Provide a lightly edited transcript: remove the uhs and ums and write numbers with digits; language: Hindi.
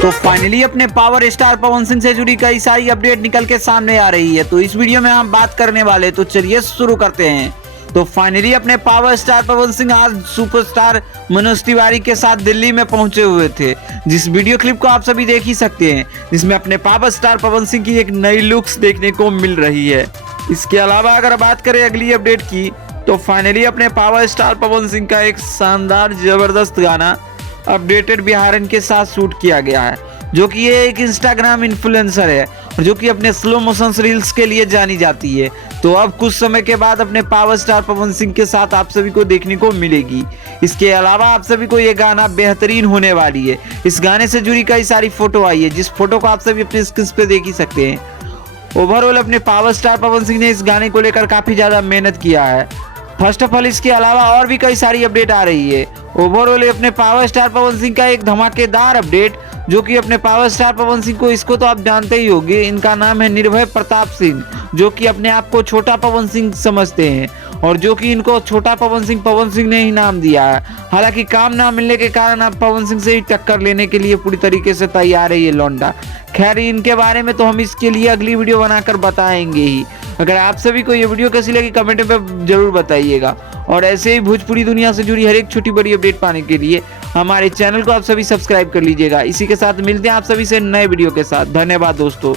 तो फाइनली अपने पावर स्टार पवन सिंह से जुड़ी कई सारी अपडेट निकल के सामने आ रही है। तो इस वीडियो में हम बात करने वाले, तो चलिए शुरू करते हैं। तो फाइनली अपने पावर स्टार पवन सिंह आज सुपरस्टार मनोज तिवारी के साथ दिल्ली में पहुंचे हुए थे, जिस वीडियो क्लिप को आप सभी देख ही सकते हैं, जिसमें अपने पावर स्टार पवन सिंह की एक नई लुक्स देखने को मिल रही है। इसके अलावा अगर बात करें अगली अपडेट की, तो फाइनली अपने पावर स्टार पवन सिंह का एक शानदार जबरदस्त गाना अपडेटेड बिहारन के साथ शूट किया गया है, जो कि ये एक इंस्टाग्राम इन्फ्लुएंसर है और जो कि अपने स्लो मोशन रील्स के लिए जानी जाती है। तो अब कुछ समय के बाद अपने पावर स्टार पवन सिंह के साथ आप सभी को देखने को मिलेगी। इसके अलावा आप सभी को ये गाना बेहतरीन होने वाली है। इस गाने से जुड़ी कई सारी फोटो आई है, जिस फोटो को आप सभी अपने स्क्रीन पे देख ही सकते हैं। ओवरऑल अपने पावर स्टार पवन सिंह ने इस गाने को लेकर काफी ज्यादा मेहनत किया है। फर्स्ट ऑफ ऑल इसके अलावा और भी कई सारी अपडेट आ रही है। ओवरऑल अपने पावर स्टार पवन सिंह का एक धमाकेदार अपडेट, जो कि अपने पावर स्टार पवन सिंह को, इसको तो आप जानते ही होंगे, इनका नाम है निर्भय प्रताप सिंह, जो कि अपने आप को छोटा पवन सिंह समझते हैं और जो कि इनको छोटा पवन सिंह ने ही नाम दिया है। हालांकि काम ना मिलने के कारण अब पवन सिंह से ही टक्कर लेने के लिए पूरी तरीके से तैयार है ये लौंडा। खैर इनके बारे में तो हम इसके लिए अगली वीडियो बनाकर बताएंगे ही। अगर आप सभी को ये वीडियो कैसी लगी कमेंट में जरूर बताइएगा और ऐसे ही भोजपुरी दुनिया से जुड़ी हर एक छोटी बड़ी अपडेट पाने के लिए हमारे चैनल को आप सभी सब्सक्राइब कर लीजिएगा। इसी के साथ मिलते हैं आप सभी से नए वीडियो के साथ। धन्यवाद दोस्तों।